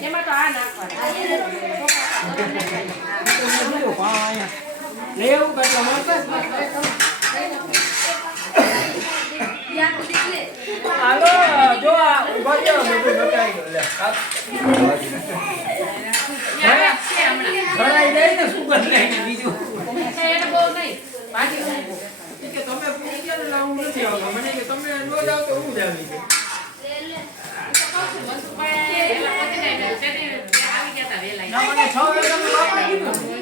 એમાં તો આ નાખવાનું લેવું કેટલો મળશે હાલો જો આ ઉભા જાવ બધું બતાવી દો લે ભરાઈ જાય ને સુગંધ લઈને બીજું એને બહુ નહીં બાકી કે તમે પૂછી ગયા ને હું નથી આવતો મને કે તમે ન જાવ તો હું જાવી છે ના મને 6 વાગે તમે બાપા કીધું